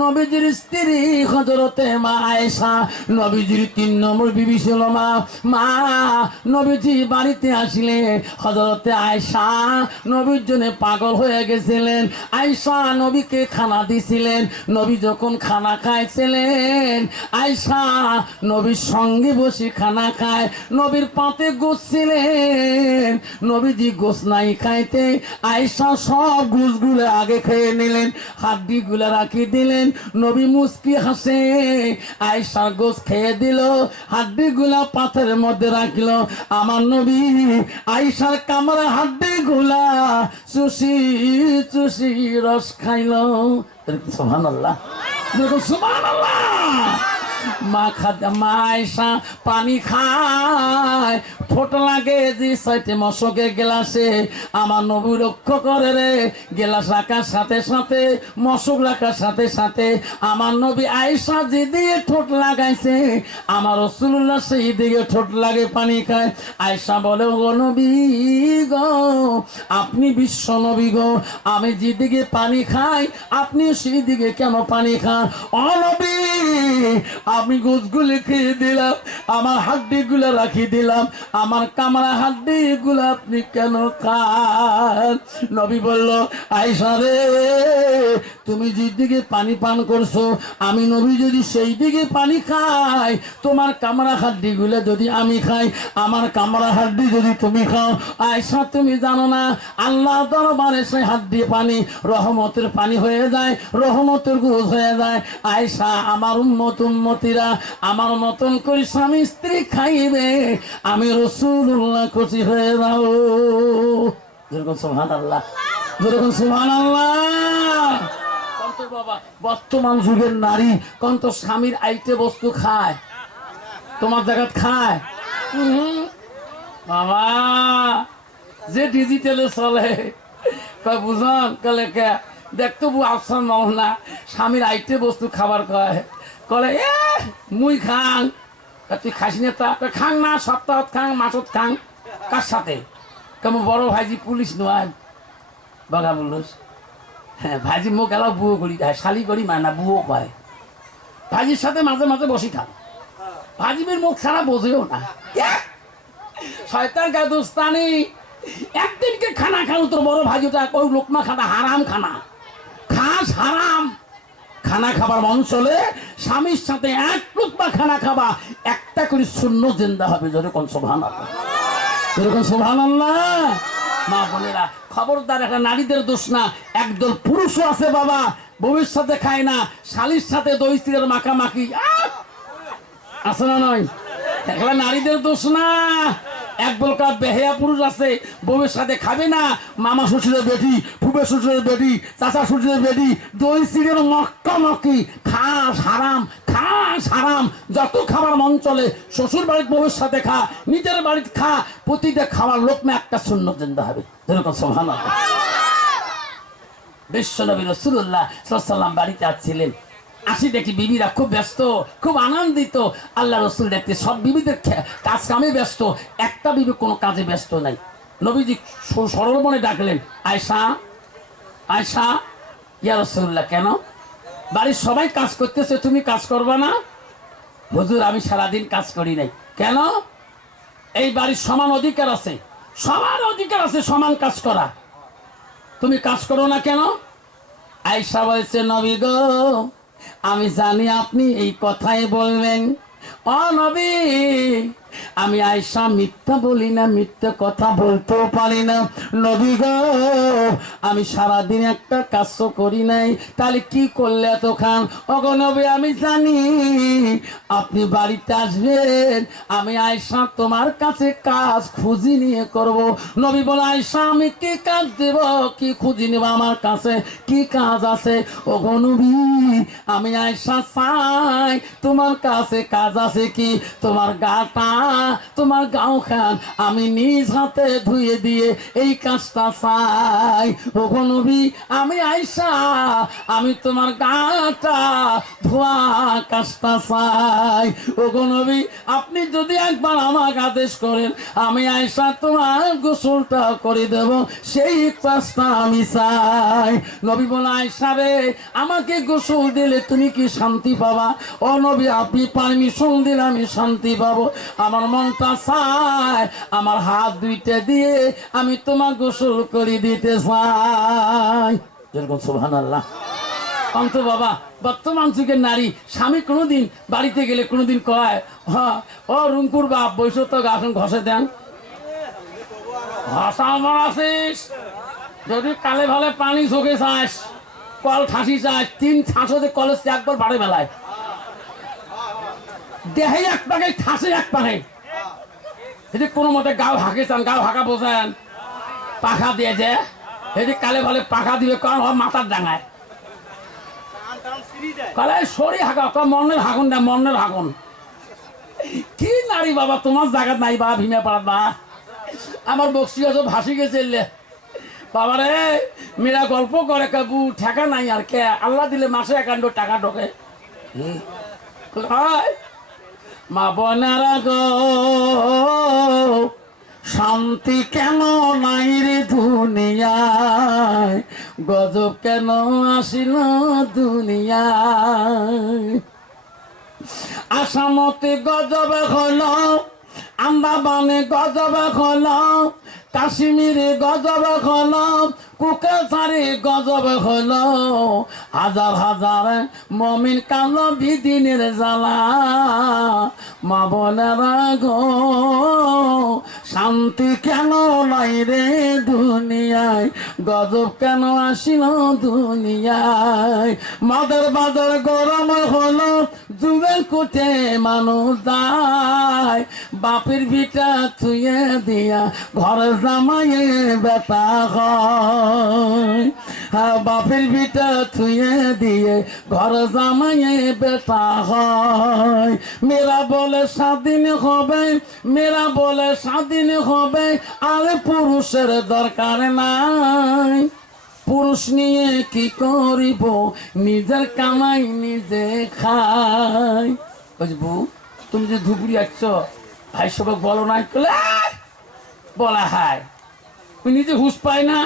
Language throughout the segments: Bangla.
নবীজির স্ত্রী হজরতে মা আয়েশা নবীজির তিন নম্বর বিবি ছিল মা মা নবীজি বাড়িতে আসলে হজরতে আয়েশা, নবীর জন্য পাগল হয়ে গেছিলেন। আয়েশা নবীকে খানা দিছিলেন। নবী যখন খানা খাইছিলেন, আয়েশা নবীর সঙ্গে বসে খানা খায়। নবীর পাতে গোসছিলেন। নবীজি গোস নাই খাইতে, আয়েশা সব ঘুষগুলো আগে খেয়ে নিলেন। হাড্ডি গুলা রাখি দিলেন। নবী মুস্কি হাসে। আয়সা গোস খেয়ে দিল হাড্ডি গুলা পাথের মধ্যে রাখল। আমার নবী আয়সার কামরা হাড্ডি গুলা চুষি চুষি রস খাইল। সোহান আল্লাহ সোহান আল্লাহ মা খাদ্য মা আয়সা পানি খায়। ঠোঁট লাগে যে সাইটে মশকে গেলাসে। আমার নবী লক্ষ্য করে রে, গেলাস রাখার সাথে সাথে, মশক রাখার সাথে সাথে। আমার নবী আয়সা যেদিকে ঠোঁট লাগাইছে, আমার রসুল্লাহ সেই দিকে ঠোঁট লাগে পানি খায়। আয়সা বলে, ও নবী গো, আপনি বিশ্ব নবী গো, আমি যেদিকে পানি খাই আপনি সেই দিকে কেন পানি খান? অনবী আমি গোসগুলি খেয়ে দিলাম, আমার হাড্ডি গুলা রাখি দিলাম, আমার কামড়া হাড্ডি গুলা আপনি কেন খান? নবী বলল আইসা রে তুমি যেদিকে পানি পান করছ, আমি নবী যদি সেই দিকে পানি খাই তোমার কামড়া হাড্ডি গুলো যদি আমি খাই, আমার কামড়া হাড্ডি যদি তুমি খাও। আয়সা, তুমি জানো না, আল্লাহ দরবারে সেই হাড্ডি পানি, রহমতের পানি হয়ে যায়, রহমতের গোজ হয়ে যায়। আয়সা, আমার উন্মত উন্মতিরা আমার মতন করে স্বামী স্ত্রী খাইবে, আমি রসুল্লাহ খুশি হয়ে যাও যেরকম সোহান আল্লাহ যেরকম সোহান আল্লাহ বাবা, বর্তমান যুগের নারী কন্ত স্বামীর আইটে বস্তু খায়। তোমার জায়গাত খায়। বাবা, যে ডিজিটালে চলে বুঝন, কলে কে দেখতো বু আফসান মাল না, স্বামীর আইটে বস্তু খাবার কয়। কলে, এ, মুই খাং। তুই খাস না তা? খাং না, সপ্তাহত খাং, মাসত খাং। কার সাথে? কেমন বড় ভাইজি পুলিশ নয়। বাঘা বলুস হ্যাঁ ভাইজি মোক এলা বুয়ো করি দেয় শালি করি মায় না, বুয়ো কয় ভাজির সাথে মাঝে মাঝে বসি খাও ভাজিবের মুখ ছাড়া বোঝেও না। শয়তান কা একদিনকে খানা খাও তোর বড় ভাজিটা ওই লোকমা খানা, হারাম খানা। খাস হারাম। খানা খাবার মন চলে, স্বামীর সাথে এক লোকমা খানা খাবা, একটা করে শূন্য জিন্দা হবে, যেরকম সোভান যেরকম সোভান মা বোনেরা খবরদার একটা নারীদের দোষ না। একদল পুরুষও আছে বাবা, ভবিষ্যতে খায় না। শালির সাথে দই স্ত্রীর মাখামাখি! আছে না নয় একলা নারীদের দোষ না। এক বলকার বেহেয়া পুরুষ আছে, বউয়ের সাথে খাবে না, মামা শ্বশুরের বেটি ফুবে শ্বশুরের বেটি, চাচা শ্বশুরের বেটি, দই সিরের মক্কা মক্কি খাস হারাম খাস হারাম। যত খাবার মন চলে, শ্বশুর বাড়ির বউয়ের সাথে খা, নিজের বাড়িতে খা, প্রতিটা খাবার লোকমে একটা শূন্য জিন্দা হবে। যেরকম সোহান বিশ্বনবী রসুল্লাহ সাল্লাম বাড়িতে আসছিলেন। আসি দেখি বিবিরা খুব ব্যস্ত, খুব আনন্দিত। আল্লাহ রসুল দেখতে সব বিবিদের কাজ কামে ব্যস্ত, একটা বিবি কোনো কাজে ব্যস্ত নাই। নবীজি সরল মনে ডাকলেন আয়সা আয়সা ইয়া রসুল্লাহ কেন? বাড়ির সবাই কাজ করতেছে, তুমি কাজ করবা না? হুজুর, আমি সারাদিন কাজ করি নাই। কেন? এই বাড়ির সমান অধিকার আছে। সমান অধিকার আছে সমান কাজ করা। তুমি কাজ করো না কেন? আয়সা বলছে, নবী গো আমি জানি আপনি এই কথাই বলবেন। অনবী নবী! আমি আয়সা মিথ্যা বলি না, মিথ্যা কথা বলতেও পারি না। নবী গো, আমি সারাদিন একটা কাজও করি নাই, তাহলে কি করলে এত খান অগো নবী, আমি জানি আপনি বাড়িতে আসবেন, আমি আয়সা তোমার কাছে কাজ খুঁজি নিয়ে করব। নবী বলে, আয়সা, আমি কি কাজ দেব? কি খুঁজি নেব আমার কাছে? কি কাজ আছে? ওগো নবী, আমি আয়সা চাই, তোমার কাছে কাজ আছে কি? তোমার গাটা তোমার গাও খান। আমি নিজ হাতে ধুয়ে দিয়ে এই কাজটা চাই। ওগো নবী, আমি আইসা আমি তোমার গাটা ধোয়া কাজটা চাই। ওগো নবী, আপনি যদি একবার আমাকে আদেশ করেন, আমি আইসা তোমার গোসলটা করে দেব, সেই কাজটা আমি চাই। নবী বলে আইসা রে, আমাকে গোসল দিলে তুমি কি শান্তি পাবা? ও নবী, আপনি পারমিশন দিলে আমি শান্তি পাবো। আমার মনটা চায়, আমার হাত দুইটা দিয়ে আমি তোমার গোসল করে দিতে চাই। যেরকম সোহান আল্লাহ অন্ত বাবা, বর্তমান যুগের নারী, স্বামী কোনোদিন বাড়িতে গেলে কোনোদিন কয় হ্যাঁ ও রুঙ্কুর বাপ বৈশ তো এখন ঘষে দেন। ঘষা আমার আছিস। যদি কালে ভালে পানি চোখে চাস, কল ঠাসি চাস, তিন ছাঁচতে কলেজ একবার বাড়ে বেলায় দেহে এক পাকে ঠাসে এক পাকে। যদি কোনো মতে গাও চান, গাও হাঁকা বোঝেন। পাখা দিয়ে যে যদি কালে ভালে পাখা দিবে, কারণ হয় মাথার ডাঙায়। কালে সরি হাঁকা কয় মনের হাগুন না মনের হাগুন। কি নারী বাবা, তোমার জায়গা নাই বা, ভীমে পাড়াত বা। আমার বক্সি আছে ভাসি গেছে। বাবা রে, মেয়েরা গল্প করে কাবু ঠেকা নাই আর কে। আল্লাহ দিলে মাসে একান্ন টাকা ঢোকে। হয় মা বোনারা গো, শান্তি কেন নাই রে দুনিয়ায়? গজব কেন আসিল দুনিয়ায়? আসামতে গজব হল আন্দাবানে গজব হল কাশ্মীরে গজবে হল কুকেশারে গজবে হল। হাজার হাজার মমিন কালো বিদিনের জ্বালা, মা বোনেরা শান্তি কেন নাই রে দুনিয়ায়? গজব কেন আসিল দুনিয়ায়? মাদের বাজার গরম হলো যুগের কোটে মানুষ দায় বাপের ভিটা থুয়ে দিয়া ঘরে জামাইয়ে বেতা হয়। হ্যাঁ বাপের ভিটা থুয়ে দিয়ে ঘর জামাইয়ে বেতা হয়। মেয়েরা বলে, স্বাধীন হবে। মেয়েরা বলে, স্বাধীন হবে। আর পুরুষের দরকার নাই। পুরুষ নিয়ে কি করিব? নিজের কামাই নিজে খাই। বুঝব তুমি যে ধুপুরি আসছ ভাই সবক বলো না কলে? বলা হায়। তুই নিজে হুশ পাই না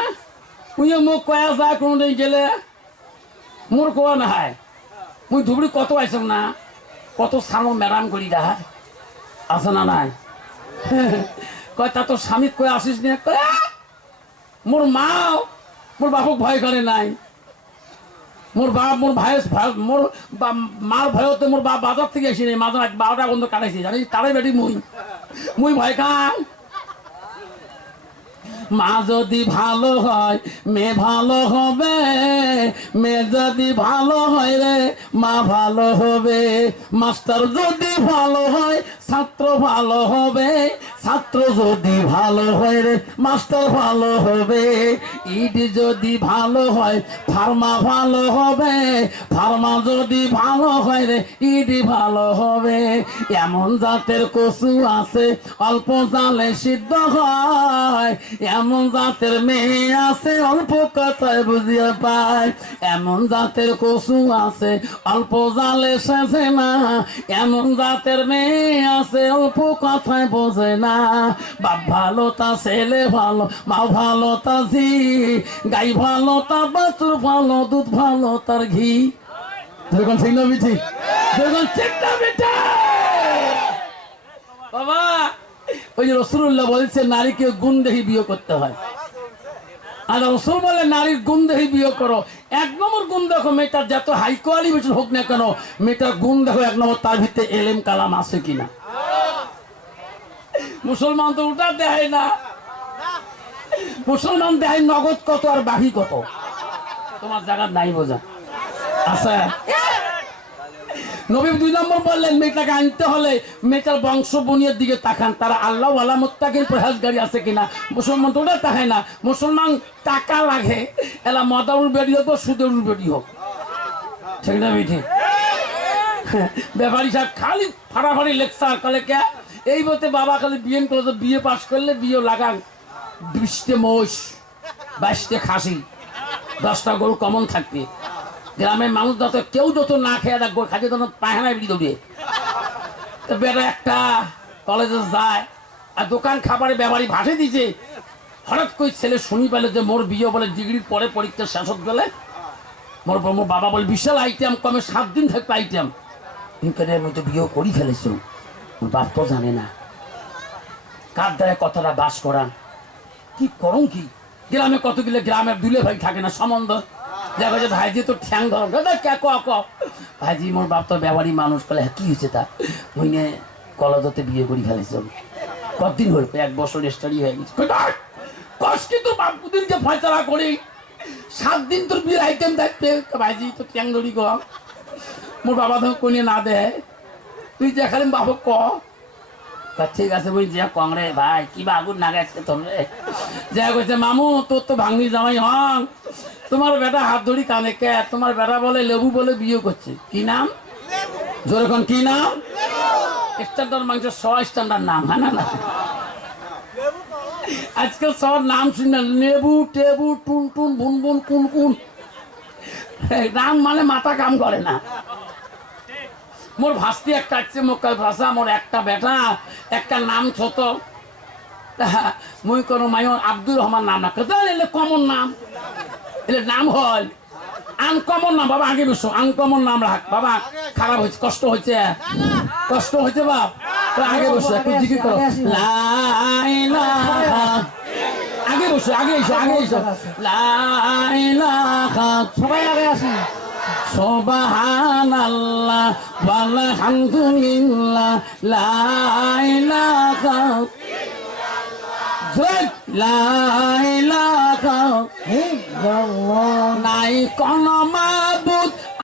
তুই মোক কয়া যা কোনোদিন গেলে। মোর কোয়া না হায়। মুই ধুবড়ি কত আইসম না, কত সামো ম্যাডাম করি দেখায় আছে না নাই? কয়, তা তোর স্বামী কয়ে আসিস নি? কয় "আহ! মোর মা মোর বাপক ভয় করে নাই। মোর বাপ, মোর ভাই মোর মার ভয়তে মোর বাপ বাজার থেকে আসি নাই, মাঝে বারোটা বন্ধ কাটাইছি। জানিস কাটাই বেটি মুই। মুই ভয় খাই। মা যদি ভালো হয়, মেয়ে ভালো হবে, মেয়ে যদি ভালো হয় রে, মা ভালো হবে। মাস্টার যদি ভালো হয়, ছাত্র ভালো হবে ছাত্র যদি ভালো হয় রে, মাস্টার ভালো হবে। ইট যদি ভালো হয়, ফার্মা ভালো হবে। ফার্মা যদি ভালো হয় রে, ইট ভালো হবে। এমন জাতের কচু আছে, অল্প জালে সিদ্ধ হয়। এমন জাতের মেয়ে আছে, অল্প কথায় বুঝিয়ে পায়। এমন জাতের কচু আছে, অল্প জালে শেষে না। এমন জাতের মেয়ে আছে, অল্প কথায় বোঝে না। বাপ ভালো তা ছেলে ভালো, মা ভালো তা ঝি, গাই ভালো তা বাছুর ভালো, দুধ ভালো তার ঘি। দেখুন ঠিক না বিঠি দেখুন ঠিক বাবা, ওই যে রসুল্লাহ বলছে, নারীকে গুণ দেখি বিয়ে করতে হয়। আর রসুল বলে, নারীর গুণ দেখি বিয়ে করো। এক নম্বর গুণ দেখো, মেয়েটার যত হাই কোয়ালিফিকেশন হোক না কেন, মেয়েটার গুণ দেখো, এক নম্বর তার ভিতরে এলেম কালাম আছে কিনা। মুসলমান তো ওটা দেয় না। মুসলমান দেয় নগদ কত আর বাকি কত? তোমার জায়গা নাই বোঝা। আছে নবী দুই নম্বর বললেন, মেয়েটাকে আনতে হলে মেয়েটার বংশ বনিয়ার দিকে তাকান। তারা আল্লাহ আল্লাহ মোত্তাকের প্রয়াসগারি আছে কিনা? মুসলমান তো ওটা তাকায় না। মুসলমান টাকা লাগে, এলা মদাউর বেড়ি হোক বা সুদের বেড়ি হোক। ঠিক না, বেঠি? ব্যাপারী সাহেব খালি ফাড়াফাড়ি লেকচার কলে কে? এই বলতে বাবা খালি বিয়ে করল বিয়ে পাস করলে বিয়ে লাগান। বিশটে মোষ বাইশটে খাসি, দশটা গরু কমন থাকবে। গ্রামের মানুষ যত কেউ যত না খেয়ে দেখ খাদ্য তখন পায়খানায় বিড়ি দেবে তো বেটা একটা কলেজে যায় আর দোকান খাবারে ব্যাপারী ভাসে দিছে হঠাৎ করে ছেলে শুনি পেলে যে মোর বিয়ে বলে ডিগ্রির পরে পরীক্ষা শেষ হতে গেলে মোর মোর বাবা বলে, বিশাল আইটেম কমে সাত দিন থাকবে আইটেম কিন্তু আমি তো বিয়ে করি ফেলেছি। মোর বাপ তো জানে না। কার দ্বারা কতটা বাস করান কি করুন কি? গ্রামে কতগুলো গ্রামের দুলে ভাই থাকে না সম্বন্ধ? দেখো যে ভাইজি তো ঠ্যাং ধর। কে ক ভাইজি মোর বাপ তো ব্যবহারী মানুষ বলে হ্যাঁ কি হয়েছে তা? মইনে কলজতে বিয়ে করি ফেলেছ কতদিন হল? এক বছর স্টাডি হয়ে গেছে। কই বাপ, কস কিন্তু বাপ ফয়সলা করি? সাত দিন তোর বিয়ের আইটেম থাকবে। ভাইজি তো ঠ্যাং ধরি ক। মোর বাবা তো কোনে না দেয়। তুই যে খালি বাবু ক? ঠিক আছে বই যে কংরে ভাই, কি বা আগুন না গেছে তোমরে? যা কইছে, মামু, তোর তো ভাঙনি জামাই হং। তোমার বেটা হাত ধরি কানে কে? তোমার বেটা বলে লেবু বলে বিয়ে করছে। কি নাম? যেরকম কি নাম? স্ট্যান্ডার্ড মাংস ছ স্ট্যান্ডার্ড নাম হ্যাঁ না আজকাল সবার নাম শুনে লেবু, টেবু টুন টুন বুন বুন কুন কুন নাম মানে মাথা কাম করে না। মোর ভাস্তি একটা আছে মোকাল ভাষা, মোর একটা বেটা, একটা নাম ছোট। মুই কোনো মাইন আব্দুর রহমান নাম না কেন এলে কমন নাম। এলে নাম হল আনকমন নাম। বাবা, আগে বসো আনকমন নাম রাখ। বাবা, খারাপ হয়েছে কষ্ট হয়েছে কষ্ট হয়েছে বাপ? আগে বসো একটু জিজ্ঞেস করো। আগে বসো আগে এসো আগে এসো। সবাই আগে আসি সুবহানাল্লাহ ওয়ালহামদুলিল্লাহ লা ইলাহা জয় লা ইলাহা ইল্লাল্লাহ। নাই কোন